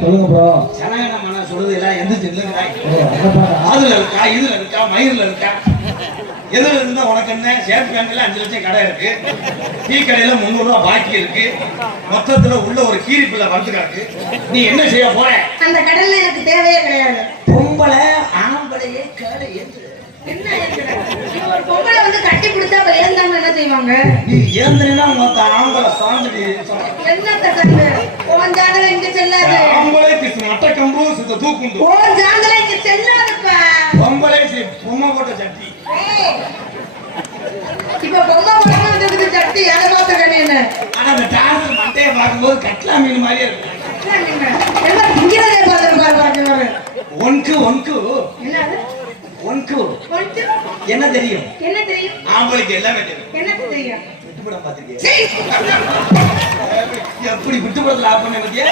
சொல்லுங்க ப்ரோ. ஜனகணமன சொல்லுது எல்லாம் எந்திரிச்சு இல்லைங்கிறாய். அதுல இருக்கா, இதுல இருக்கா, மயிர்ல இருக்கா, எதுல இருந்தா உனக்கு என்ன? சேஃப் பேங்க்ல 5 லட்சம் கடை இருக்கு, டீ கடையில 300 ரூபாய் பாக்கி இருக்கு, மொத்தத்துல உள்ள ஒரு கீரி பிள்ளை வந்து கிடக்கு. நீ என்ன செய்ய போற? அந்த கடல்ல எனக்கு தேவையே கிடையாது. பொம்பளை ஆம்பளையே கேடு ஏந்து. என்ன ஒரு பொம்பளை வந்து கட்டி பிடிச்சா அப்ப ஏந்தாம என்ன செய்வாங்க? நீ ஏந்தினா மொத்த ஆம்பளை சாந்துடி. என்னத்த கண்டு உன் ஜாதகம் இங்க செல்லாது. ஆம்பளைக்கு மட்ட கம்பு சுத்த தூக்குண்டு. உன் ஜாதகம் இங்க செல்லாதுப்பா. பொம்பளை பொம்மை போட்ட சட்டி. இப்ப பொம்மை போட்டு வந்ததுக்கு சட்டி அதை பார்த்துக்கணும் என்ன? ஆனா அந்த டான்ஸ் மட்டையை பார்க்கும்போது கட்லா மீன் மாதிரியே இருக்கு. எல்லாம் திங்கிறதே பார்த்துருப்பாரு. ஒன்கு என்னது ஒன்கு என்ன தெரியும்? என்ன தெரியும்? ஆம்பளைக்கு எல்லாமே தெரியும். என்ன தெரியும்? விட்டுப்படம் பார்த்திருக்கேன். எப்படி விட்டுப்படத்துல ஆப் பண்ண பத்தியா?